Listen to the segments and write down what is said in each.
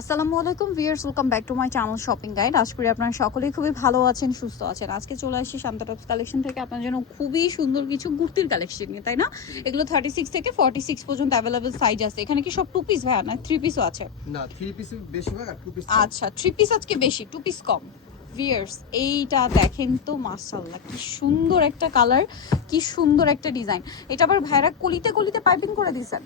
আসসালামু আলাইকুম viewers, welcome back to my channel shopping guide. আশা করি আপনারা সকলেই খুবই ভালো আছেন, সুস্থ আছেন। আজকে চলে আসছি শান্তা টপস কালেকশন থেকে আপনার জন্য খুবই সুন্দর কিছু কুর্তির কালেকশন নিয়ে, তাই না? এগুলো 36 থেকে 46 পর্যন্ত অ্যাভেলেবল সাইজ আছে। এখানে কি সব টু পিস ভাই না 3 পিসও আছে? না, 3 পিস বেশি ভাগ আর 2 পিস। আচ্ছা, 3 পিস আজকে বেশি, 2 পিস কম। ভিউয়ার্স এইটা দেখেন তো, মাশাআল্লাহ কি সুন্দর একটা কালার, কি সুন্দর একটা ডিজাইন। এটা আবার ভাইরা কলিতে কলিতে পাইপিং করে দিয়েছেন।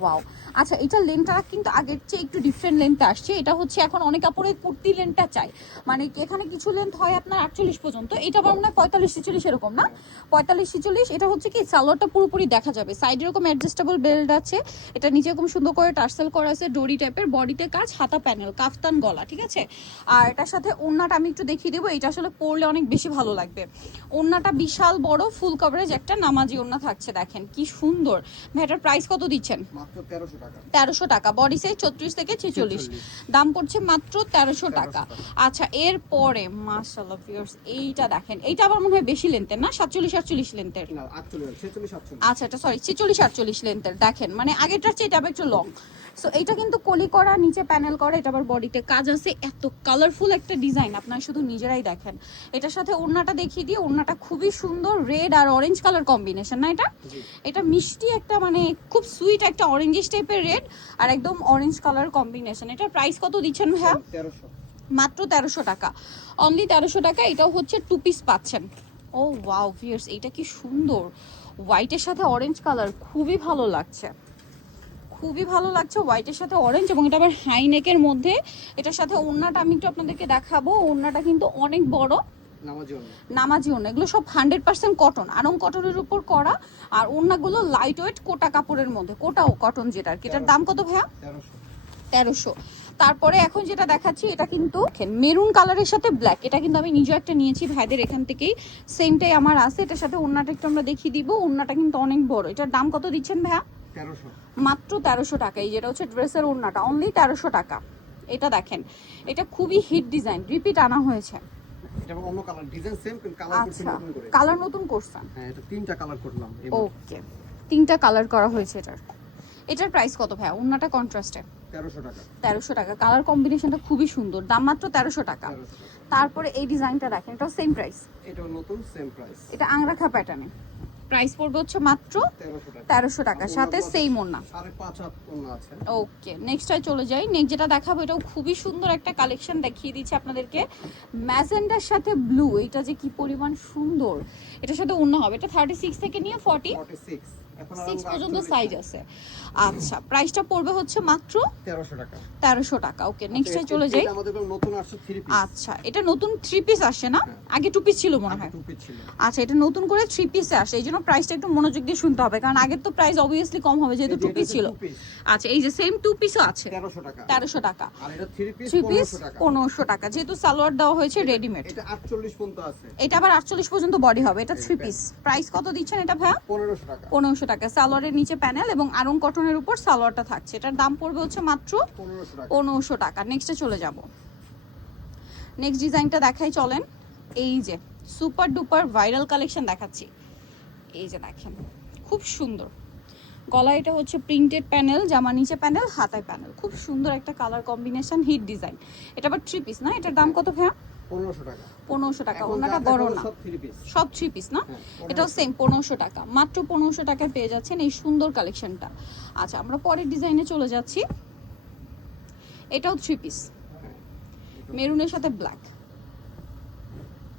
ওয়াও। আচ্ছা, এটা লেন্থটা কিন্তু আগের চেয়ে একটু ডিফারেন্ট লেন্থে আসছে। এটা হচ্ছে এখন অনেক কাপড়ে কুর্তি লেন্থটা চাই, মানে এখানে কিছু লেন্থ হয় আপনার 48 পর্যন্ত, এটা আমার মনে হয় 45 46 এরকম না, 45 46। এটা হচ্ছে কি সালোয়ারটা পুরোপুরি দেখা যাবে, সাইডে এরকম অ্যাডজাস্টেবল বেল্ট আছে, এটা নিচে এরকম সুন্দর করে টার্সেল করা আছে, ডোরি টাইপের, বডিতে কাজ, হাতা প্যানেল, কাফতান গলা, ঠিক আছে। আর এটার সাথে ওড়নাটা আমি একটু দেখিয়ে দেবো, এটা আসলে পরলে অনেক বেশি ভালো লাগবে। ওড়নাটা বিশাল বড় ফুল কভারেজ একটা নামাজি ওড়না থাকছে, দেখেন কি সুন্দর। ভাইটার প্রাইস কত দিচ্ছেন? মাত্র 1300 টাকা। 1300 টাকা, বডি সাইজ 34 থেকে 46, দাম পড়ছে মাত্র 1300 টাকা। আচ্ছা, এরপরে মাশাআল্লাহ ভিউয়ার্স এইটা দেখেন, এইটা আবার মনে হয় বেশি লেন্থের না, 47 48 লেন্থের। না, 48 46 48। আচ্ছা, এটা সরি 46 48 লেন্থের। দেখেন মানে আগেরটার চেয়ে এটা আবার একটু লং। সো এটা কিন্তু কলি করা, নিচে প্যানেল করা, এটা আবার বডিতে কাজ আছে। এত কালারফুল একটা ডিজাইন, আপনারা শুধু নিজেরাই দেখেন। এটার সাথে ওড়নাটা দেখিয়ে দিই, ওড়নাটা খুবই সুন্দর, রেড আর অরেঞ্জ কালার কম্বিনেশন না এটা? এটা মিষ্টি একটা, মানে খুব সুইট একটা অরেঞ্জিশ টাইপের রেড আর একদম অরেঞ্জ কালার কম্বিনেশন। এটার প্রাইস কত দিচ্ছেন ভাইয়া? 1300। মাত্র 1300 টাকা, অনলি 1300 টাকা। এটাও হচ্ছে টু পিস পাচ্ছেন। ও ওয়াও ভিউয়ার্স, এটা কি সুন্দর, হোয়াইটের সাথে অরেঞ্জ কালার, খুবই ভালো লাগছে, খুবই ভালো লাগছে হোয়াইটের সাথে অরেঞ্জ। এবং এটা আবার হাই নেকের মধ্যে। এটার সাথে ওড়নাটা আমি একটু আপনাদেরকে দেখাবো, ওড়নাটা কিন্তু অনেক বড়, নামাজি ওড়না। এগুলো সব 100% কটন, আরং কটনের উপর করা। আর ওড়নাগুলো লাইট ওয়েট কোটা কাপড়ের মধ্যে, কোটাও কটন যেটা আর কি। এটার দাম কত ভাইয়া? 1300। তারপরে এখন যেটা দেখাচ্ছি, এটা কিন্তু মেরুন কালারের সাথে ব্ল্যাক, এটা কিন্তু আমি নিজে একটা নিয়েছি ভাইদের এখান থেকেই, সেমটাই আমার আছে। এটার সাথে ওড়নাটা একটু আমরা দেখিয়ে দিব, ওড়নাটা কিন্তু অনেক বড়। এটার দাম কত দিচ্ছেন ভাইয়া? 1300। মাত্র 1300 টাকা। এই যেটা হচ্ছে ড্রেসের ওড়নাটা, অনলি 1300 টাকা। এটা দেখেন, এটা খুবই হিট ডিজাইন, রিপিট আনা হয়েছে। এটা অন্য কালার, ডিজাইন সেম কিন্তু কালার করতে আচ্ছা, নতুন করে। কালার নতুন করছেন? হ্যাঁ, এটা তিনটা কালার করলাম। ওকে, তিনটা কালার করা হয়েছে এটার। এটার প্রাইস কত ভাইয়া? ওড়নাটা কন্ট্রাস্টে 1300 টাকা। 1300 টাকা, কালার কম্বিনেশনটা খুবই সুন্দর, দাম মাত্র 1300 টাকা। তারপরে এই ডিজাইনটা দেখেন, এটাও সেম প্রাইস, এটাও নতুন সেম প্রাইস। এটা আংরাখা প্যাটার্নে, প্রাইস পড়বে হচ্ছে মাত্র 1300 টাকা, সাথে সেম ওড়না। 5.5 হাত ওড়না আছে। ওকে, নেক্সটটায় চলে যাই। নেক্সট যেটা দেখাবো, এটাও খুবই সুন্দর একটা কালেকশন দেখিয়ে দিচ্ছি আপনাদেরকে, ম্যাজেন্ডার সাথে ব্লু। এটা যে কি পরিমাণ সুন্দর, এটার সাথে ওড়না হবে। এটা 36 থেকে নিয়ে 46 পর্যন্ত সাইজ আছে। আচ্ছা, প্রাইসটা পড়বে হচ্ছে মাত্র 1300 টাকা। 1300 টাকা। ওকে, নেক্সটে চলে যাই। এটা আমাদের নতুন আসছে 3 পিস। আচ্ছা, এটা নতুন 3 পিস আসে না? আগে 2 পিস ছিল মনে হয়। 2 পিস ছিল। আচ্ছা, এটা নতুন করে 3 পিসে আসে, এইজন্য প্রাইসটা একটু মনোযোগ দিয়ে শুনতে হবে, কারণ আগের তো প্রাইস অবভিয়াসলি কম হবে যেহেতু 2 পিস ছিল। আচ্ছা, এই যে সেম 2 পিসও আছে 1300 টাকা। 1300 টাকা। আর এটা 3 পিস 1500 টাকা। 1500 টাকা, যেহেতু সালোয়ার দেওয়া হয়েছে রেডিমেড। এটা 48 পর্যন্ত আছে। এটা আবার 48 পর্যন্ত বডি হবে। এটা 3 পিস। প্রাইস কত দিচ্ছেন এটা ভাইয়া? 1500 টাকা। 1500 টাকা। সালোয়ারের নিচে প্যানেল এবং আরং কটনের উপর সালোয়ারটা থাকছে। এটার দাম পড়বে হচ্ছে মাত্র 1500 টাকা। নেক্সটে চলে যাব। নেক্সট ডিজাইনটা দেখাই চলেন। এই যে সুপার ডুপার ভাইরাল কালেকশন দেখাচ্ছি, এই যে দেখেন খুব সুন্দর। গলা এটা হচ্ছে প্রিন্টেড প্যানেল, জামা নিচে প্যানেল, হাতায় প্যানেল, খুব সুন্দর একটা কালার কম্বিনেশন, হিট ডিজাইন। এটা আবার 3 পিস না? এটার দাম কত ভাইয়া? 1500 টাকা। 1500 টাকা। ওনাটা বড় না, সব 3 পিস না? এটাও সেম 1500 টাকা। মাত্র 1500 টাকায় পেয়ে যাচ্ছেন এই সুন্দর কালেকশনটা। আচ্ছা, আমরা পরের ডিজাইনে চলে যাচ্ছি। এটাও 3 পিস, মেরুনের সাথে ব্ল্যাক,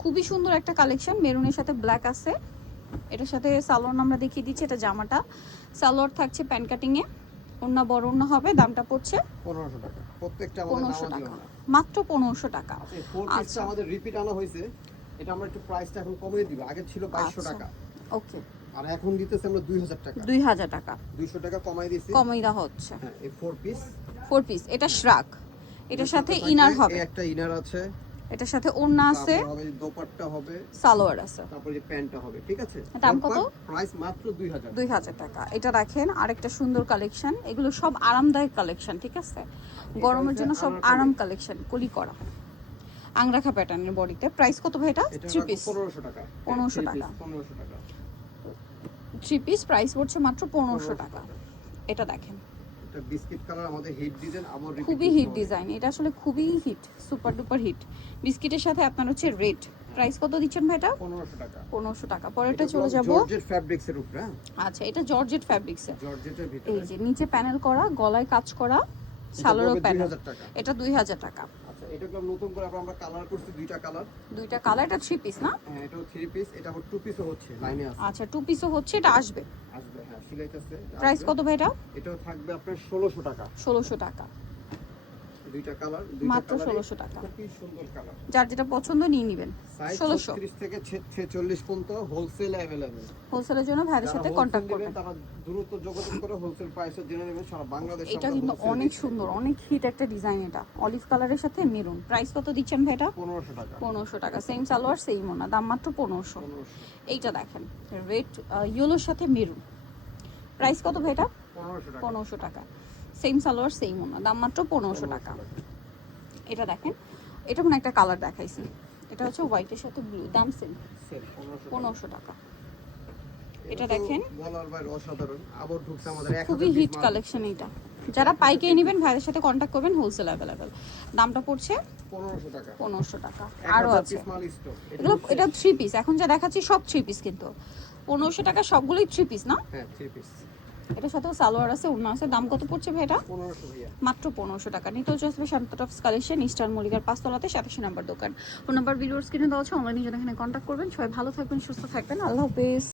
খুবই সুন্দর একটা কালেকশন, মেরুনের সাথে ব্ল্যাক আছে। এটার সাথে সালোয়ার আমরা দেখিয়ে দিচ্ছি, এটা জামাটা, সালোয়ার থাকছে প্যান কাটিং এ, ওন্না বড় ওন্না হবে। দামটা পড়ছে 1500 টাকা। প্রত্যেকটা 1500 টাকা, মাত্র 1500 টাকা। আচ্ছা, আমাদের রিপিট আনা হয়েছে, এটা আমরা একটু প্রাইসটা এখন কমিয়ে দিব। আগে ছিল 2200 টাকা। ওকে, আর এখন দিতেছি আমরা 2000 টাকা। 2000 টাকা, 200 টাকা কমাই দিয়েছি। কমিয়ে দেওয়া হচ্ছে। হ্যাঁ, এই 4 পিস। 4 পিস, এটা শ্রাক, এটার সাথে ইনার হবে, একটা ইনার আছে, এটার সাথে ওড়না আছে, তারপর হবে দোপাট্টা হবে, সালোয়ার আছে, তারপর যে প্যান্টটা হবে, ঠিক আছে? দাম কত? প্রাইস মাত্র 2000। 2000 টাকা। এটা দেখেন আরেকটা সুন্দর কালেকশন, এগুলো সব আরামদায়ক কালেকশন, ঠিক আছে? গরমের জন্য সব আরাম কালেকশন, কলি করা আংরাখা প্যাটার্নের বডিতে। প্রাইস কত ভাই এটা? 3 পিস 1500 টাকা। 1500 টাকা। 1500 টাকা। 3 পিস প্রাইস পড়ছে মাত্র 1500 টাকা। এটা দেখেন এটা বিস্কিট কালার আমাদের হিট ডিজাইন, আবার repeat খুবই করতে হিট হবে। ডিজাইন, এটা আসলে খুবই হিট, সুপার ডুপার হিট। বিস্কিটের সাথে আপনার হচ্ছে রেড, প্রাইস কত দিচ্ছেন ভাই এটা? 1500 টাকা। 1500 টাকা। পরেরটা চলে যাব। জর্জেট ফ্যাব্রিক্স এর উপরে, হ্যাঁ আচ্ছা, এটা জর্জেট ফ্যাব্রিক্সের, জর্জেটের এই ভিতরে। যে নিচে প্যানেল করা, গলায় কাজ করা, এটা সালোয়ারও পড়বে প্যানেল। 2000 টাকা। এটা 2000 টাকা। আচ্ছা, এটাকে নতুন করে আমরা কালার করছি, দুইটা কালার। দুইটা কালার, এটা 3 পিস না? হ্যাঁ, এটাও 3 পিস, এটা আবার 2 পিসও হচ্ছে, লাইনে আছে। আচ্ছা, 2 পিসও হচ্ছে, এটা আসবে। আসবে, হ্যাঁ সিলাইতেছে। প্রাইস কত ভাই এটা? এটাও থাকবে আপনার 1600 টাকা। 1600 টাকা, দুইটা কালার, মাত্র 1600 টাকা। খুবই সুন্দর কালার। যার যেটা পছন্দ নিয়ে নেবেন। সাইজ 1600। 36 থেকে 46 পর্যন্ত হোলসেল अवेलेबल। হোলসেলের জন্য ভাইয়ের সাথে কন্টাক্ট করবেন। তারা দ্রুত যোগাযোগ করে হোলসেল প্রাইসে জেনে নেবেন, সারা বাংলাদেশে এটা আমরা কিন্তু wholesale অনেক দিচ্ছি। সুন্দর, অনেক হিট একটা ডিজাইন, এটা অলিভ কালারের সাথে মেরুন। প্রাইস কত দিচ্ছেন ভাই এটা? 1500 টাকা। 1500 টাকা। সেম সালোয়ার সেম ওনা, দাম মাত্র 1500। 1500। এইটা দেখেন, রেড ইয়েলোর সাথে মেরুন। প্রাইস কত ভাই এটা? 1500 টাকা। 1500 টাকা। সেম সালোয়ার সেম ওনা, দাম মাত্র 1500 টাকা। এটা দেখেন, এটা কোনো একটা কালার দেখাইছি, এটা হচ্ছে হোয়াইটের সাথে ব্লু, দাম সেম, সেল 1500 টাকা। 1500 টাকা। এটা তো দেখেন, বলার বাইরে অসাধারণ। আবার ঢুকছে আমাদের 1000 খুবই piece হিট মাল। কালেকশন এটা। যারা পাইকারি নেবেন ভাইদের সাথে কন্ট্যাক্ট করবেন, হোলসেল অ্যাভেলেবেল। দামটা পড়ছে 1500 টাকা। 1500 টাকা। 1000 আরও আছে piece মাল স্টক। এগুলো, এটা 3 পিস। এখন যা দেখাচ্ছি সব 3 পিস, কিন্তু 1500 টাকা সবগুলোই 3 পিস না? হ্যাঁ 3 পিস। এটার সাথেও সালোয়ার আছে, ওড়না আছে। দাম কত পড়ছে ভাই এটা? 1500 ভাইয়া। মাত্র 1500 টাকা। নিতে হচ্ছে আসবে শান্ত টপস কালেকশন, ইস্টার্ন মল্লিকার 5 তলাতে 87 নাম্বার দোকান। ফোন নাম্বার ভিডিওর স্ক্রিনে দেওয়া আছে, অনলাইনে জন্য এখানে কন্ট্যাক্ট করবেন। সবাই ভালো থাকবেন, সুস্থ থাকবেন, আল্লাহ হাফেজ।